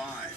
5.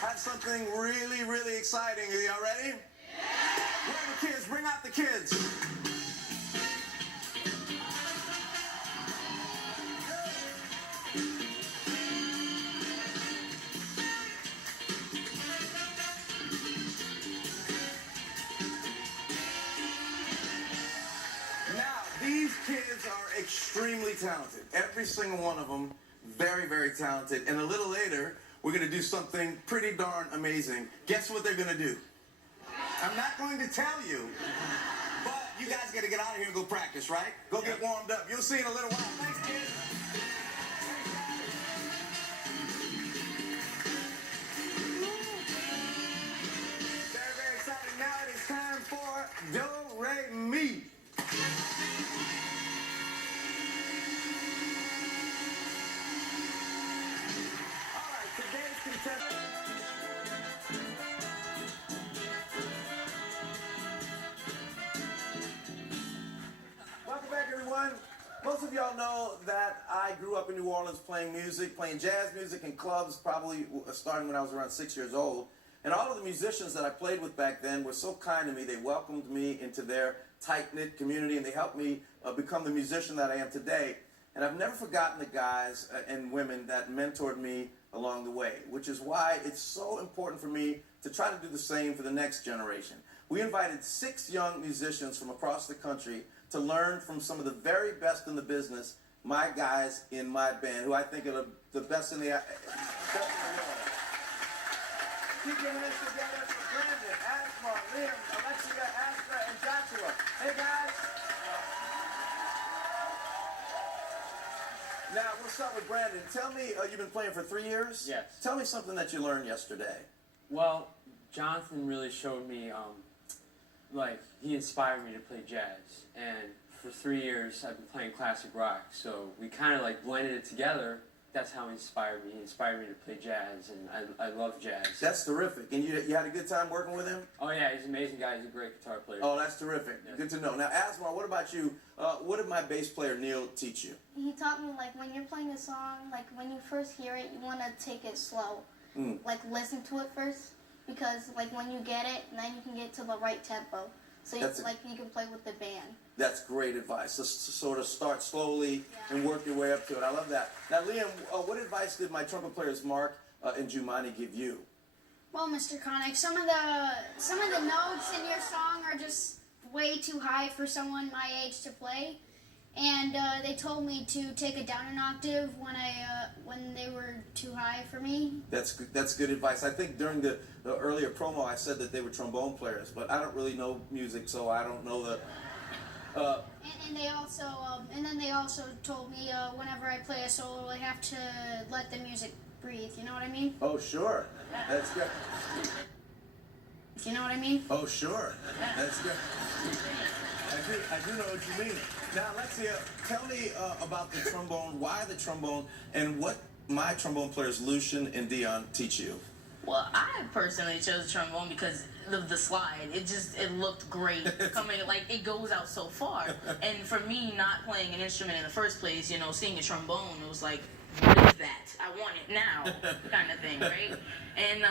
Have something really, really exciting. Are y'all ready? Yeah. Where are the kids? Bring out the kids. Now, these kids are extremely talented. Every single one of them, very, very talented. And a little later, we're going to do something pretty darn amazing. Guess what they're going to do? I'm not going to tell you, but you guys got to get out of here and go practice, right? Go get warmed up. You'll see in a little while. Thanks, kids. Very, very exciting. Now it is time for Do, Re, Mi. Welcome back, everyone. Most of y'all know that I grew up in New Orleans playing music, playing jazz music in clubs, probably starting when I was around 6 years old. And all of the musicians that I played with back then were so kind to me. They welcomed me into their tight-knit community, and they helped me become the musician that I am today. And I've never forgotten the guys and women that mentored me along the way, which is why it's so important for me to try to do the same for the next generation. We invited 6 young musicians from across the country to learn from some of the very best in the business, my guys in my band, who I think are the best in the world. Keep your hands together for Brandon, Asmar, Liam, Alexia, Astra, and Joshua. Hey, guys. Now, we'll start with Brandon. Tell me, you've been playing for 3 years? Yes. Tell me something that you learned yesterday. Well, Jonathan really showed me, he inspired me to play jazz. And for 3 years, I've been playing classic rock. So we kind of, blended it together. That's how he inspired me. He inspired me to play jazz, and I love jazz. That's terrific. And you had a good time working with him? Oh, yeah, he's an amazing guy. He's a great guitar player. Oh, that's terrific. Yeah. Good to know. Now, Asmar, what about you? What did my bass player, Neil, teach you? He taught me, when you're playing a song, when you first hear it, you want to take it slow. Listen to it first, because, when you get it, then you can get to the right tempo. So, you can play with the band. That's great advice. Just to sort of start slowly and work your way up to it. I love that. Now, Liam, what advice did my trumpet players, Mark and Jumani, give you? Well, Mr. Connick, some of the notes in your song are just way too high for someone my age to play, and they told me to take it down an octave when they were too high for me. That's good advice. I think during the earlier promo I said that they were trombone players, but I don't really know music, so I don't know the. And they also told me whenever I play a solo, I have to let the music breathe. You know what I mean? Oh, sure. That's good. You know what I mean? Oh, sure. That's good. I do know what you mean. Now, Alexia, tell me about the trombone. Why the trombone, and what my trombone players, Lucian and Dion, teach you? Well, I personally chose the trombone because of the slide. It looked great coming, it goes out so far. And for me, not playing an instrument in the first place, seeing a trombone, it was like, what is that? I want it now, kind of thing, right? And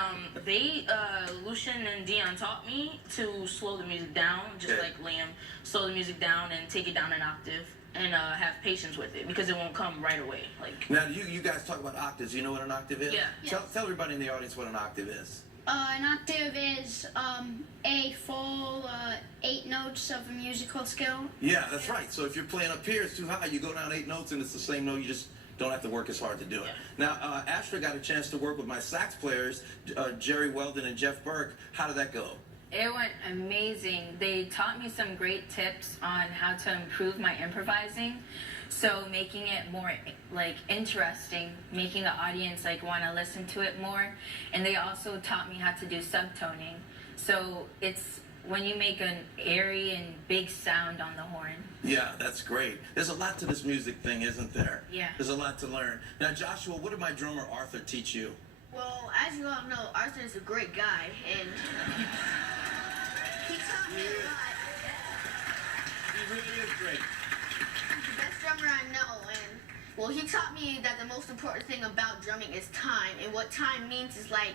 Lucian and Dion taught me to slow the music down, just like Liam, slow the music down and take it down an octave. And have patience with it, because it won't come right away. Now, you guys talk about octaves. You know what an octave is? Yeah. Tell everybody in the audience what an octave is. An octave is a full 8 notes of a musical scale. Yeah, that's right. So if you're playing up here, it's too high. You go down 8 notes, and it's the same note. You just don't have to work as hard to do it. Yeah. Now, Astra got a chance to work with my sax players, Jerry Weldon and Jeff Burke. How did that go? It went amazing. They taught me some great tips on how to improve my improvising. So making it more like interesting, making the audience like want to listen to it more. And they also taught me how to do subtoning. So it's when you make an airy and big sound on the horn. Yeah, that's great. There's a lot to this music thing, isn't there? Yeah. There's a lot to learn. Now, Joshua, what did my drummer Arthur teach you? Well, as you all know, Arthur is a great guy, and he taught me a lot. He really is great. He's the best drummer I know, and well, he taught me that the most important thing about drumming is time, and what time means is like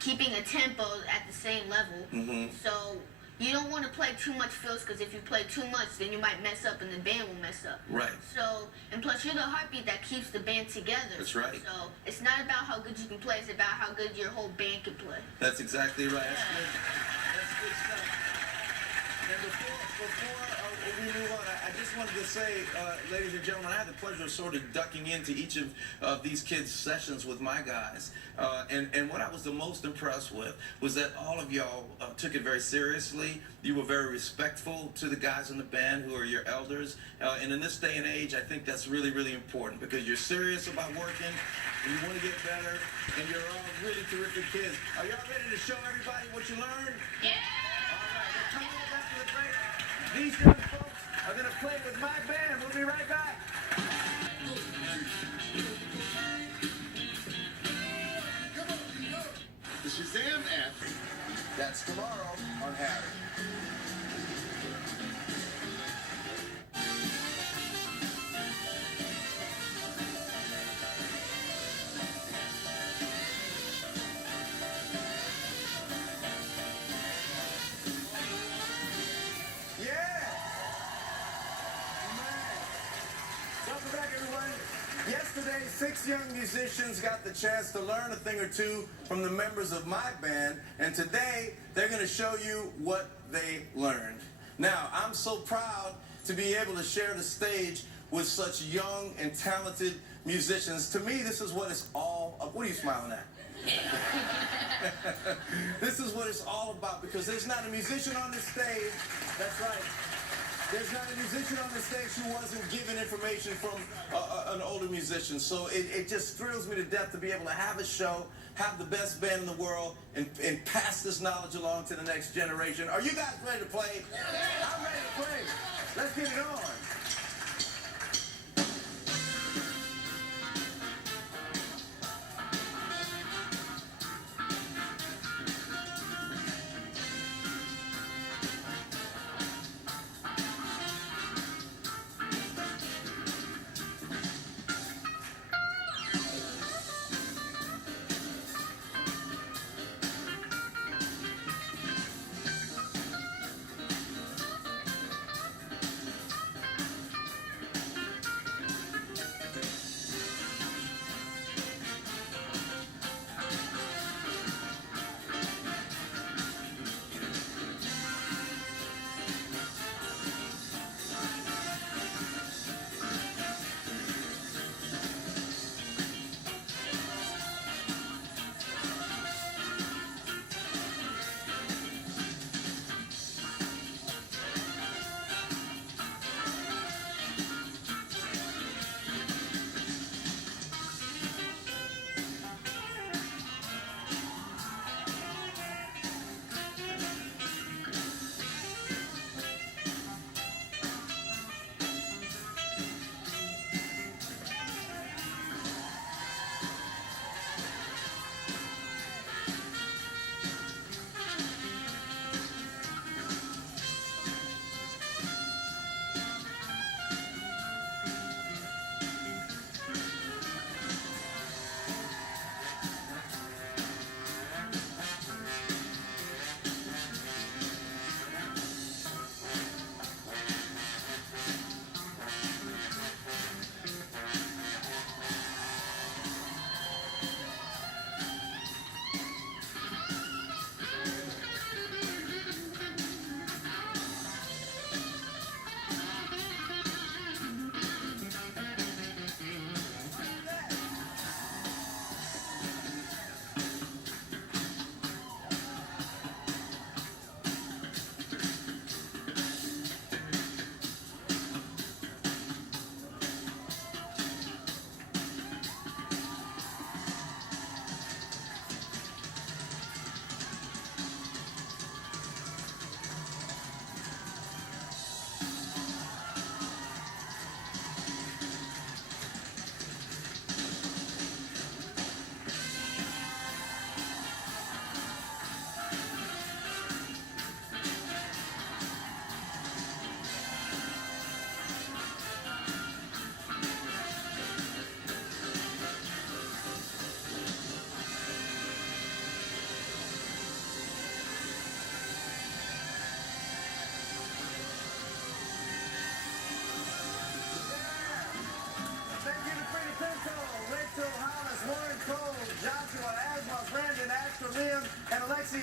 keeping a tempo at the same level. Mm-hmm. So you don't want to play too much fills, because if you play too much, then you might mess up and the band will mess up. Right. So, and plus you're the heartbeat that keeps the band together. That's right. So it's not about how good you can play, it's about how good your whole band can play. That's exactly right. That's good. That's good stuff. And before we move on, I just wanted to say, ladies and gentlemen, I had the pleasure of sort of ducking into each of these kids' sessions with my guys. And what I was the most impressed with was that all of y'all took it very seriously. You were very respectful to the guys in the band who are your elders. And in this day and age, I think that's really, really important, because you're serious about working, and you want to get better, and you're all really terrific kids. Are y'all ready to show everybody what you learned? Yeah! All right, well, come on back to the break. These young folks are going to play with my band. We'll be right back. The Shazam app. That's tomorrow on Harry. Welcome back, everyone. Yesterday, 6 young musicians got the chance to learn a thing or two from the members of my band, and today they're going to show you what they learned. Now, I'm so proud to be able to share the stage with such young and talented musicians. To me, this is what it's all about. What are you smiling at? This is what it's all about, because there's not a musician on this stage. That's right. There's not a musician on the stage who wasn't given information from an older musician. So it just thrills me to death to be able to have a show, have the best band in the world, and pass this knowledge along to the next generation. Are you guys ready to play? I'm ready to play. Let's get it on.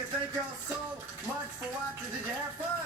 thank y'all so much for watching. Did you have fun?